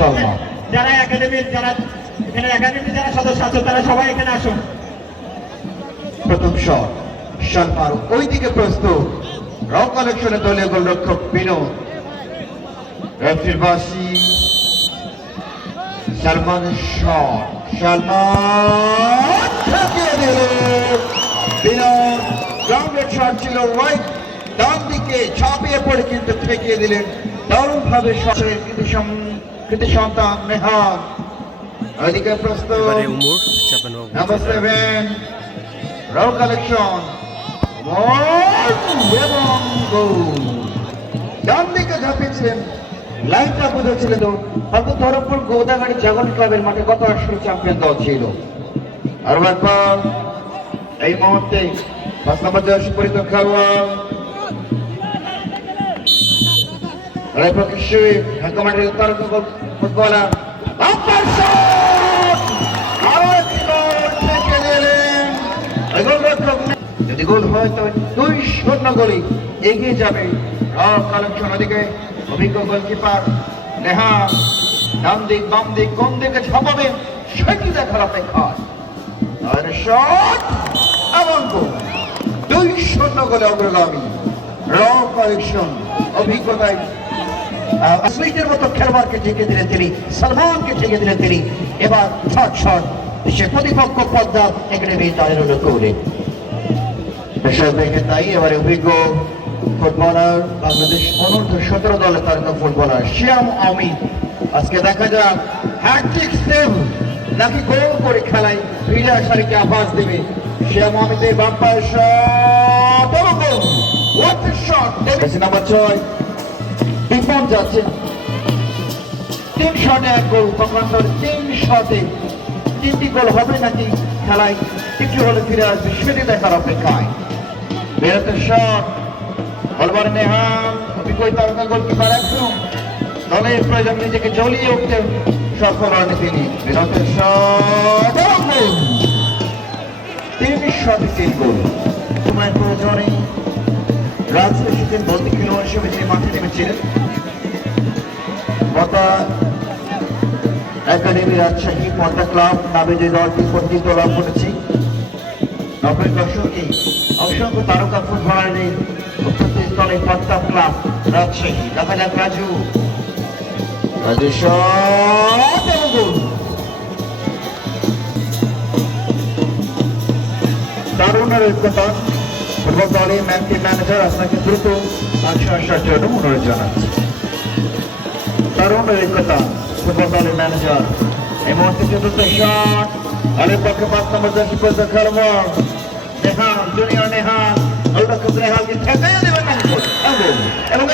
সালমান যারা একাডেমির যারা এখানে একাডেমির যারা সদস্য আছে তারা সবাই এখানে আসুন। প্রথম শট সালমান ওইদিকে প্রস্তুত। রং কালেকশনের দলীয় গোলরক্ষক বিনোদ। রেফরির বাসি। সালমান শট সালমান ঠেকিয়ে দিল। বিনোদ গ্রাউন্ডের শট ছিল রাইট ডান দিকে ছাপিয়ে পড়ে কিন্তু ঠেকিয়ে দিলেন। দারুণ ভাবে শটের সম- কৃতি সন্তান নেহান ওইদিকে প্রস্তুত. এবং গোল ডান দিকে ঝাঁপিয়েছিলেন লাইনটা বুঝেছিলেন তো হয়তো ধরমপুর গোদাগাড়ি ক্লাবের মাঠে গত আসলে চ্যাম্পিয়ন দল ছিল। আর একবার এই মুহূর্তে পাঁচ নম্বর খেলোয়াড়। রায়পক্ষে শিব কমান্ডের তারকা ফুটবলার গোলরক্ষক যদি গোল হয়, তবে দুই শূন্য গোলে এগিয়ে যাবে রক কালেকশন ওদিকে। অভিজ্ঞ গোলকিপার নেহা ডান দিক বাম দিক কোন দিকে ঝাঁপাবে, সেটি দেখার অপেক্ষা। দুই শূন্য গোলে অগ্রগামী রক কালেকশন অভিজ্ঞতায় আসমিতের মতো খেলোয়াড়কে ঠেকে দিলেন তিনি, সালমানকে ঠেকে দিলেন তিনি। এবার ছট ছট সে প্রতিপক্ষ পদ্মা একাডেমি দলের অনুকূলে দেখে তাই এবারে অভিজ্ঞ ফুটবলার বাংলাদেশ অনূর্ধ্ব সতেরো দলের তারকা ফুটবলার শ্যাম অমিত আজকে দেখা যাক হ্যাট্রিক সেভ নাকি গোল করে খেলায় ফিরে আসারকে আভাস দেবে শ্যাম অমিতের বাম্পার শট, এবং শট নাম্বার ছয়। বিপন যাচ্ছে। তিন শটে এক গোল পক্ষান্তর তিন শটে তিনটি গোল হবে নাকি? খেলায় কিছু হলে ফিরে আসবে সেটি দেখার অপেক্ষায়। বেরোতে শট বলবার নেহান অভিজ্ঞ তারকা গোলকিপার একদম। দলের প্রয়োজন নিজেকে জ্বলিয়ে উঠতে সফল হন তিনি। বিরতের শট। তিন শটে তিন গোল। সময় প্রয়োজনে রাজশাহী বলতে খেলোয়াড় হিসেবে যিনি মাঠে নেমেছিলেন। পদ্মা একাডেমি রাজশাহী পদ্মা ক্লাব নামে যে দলটি কর্তৃত্ব লাভ করেছি। নব্বই দশকে অসংখ্য তারকা ফুটবলারের উপস্থিত স্থলে পদ্মা ক্লাব রাজশাহী। দেখা যাক, রাজু। রাজু ঐক্যতা ফুটবল দলের ম্যান ম্যানেজার আপনাকে দ্রুত আসার জন্য অনুরোধ জানাচ্ছি। তরুণ ঐক্যতা ফুটবল দলের ম্যানেজার এই মুহূর্তে চতুর্থ শট আলের পক্ষে পাঁচ নম্বর দশ পর্যন্ত খেলব নেহান জুনিয়র নেহান আল্লাহ রেহালকে ঠেকাইয়া দেবেন এবং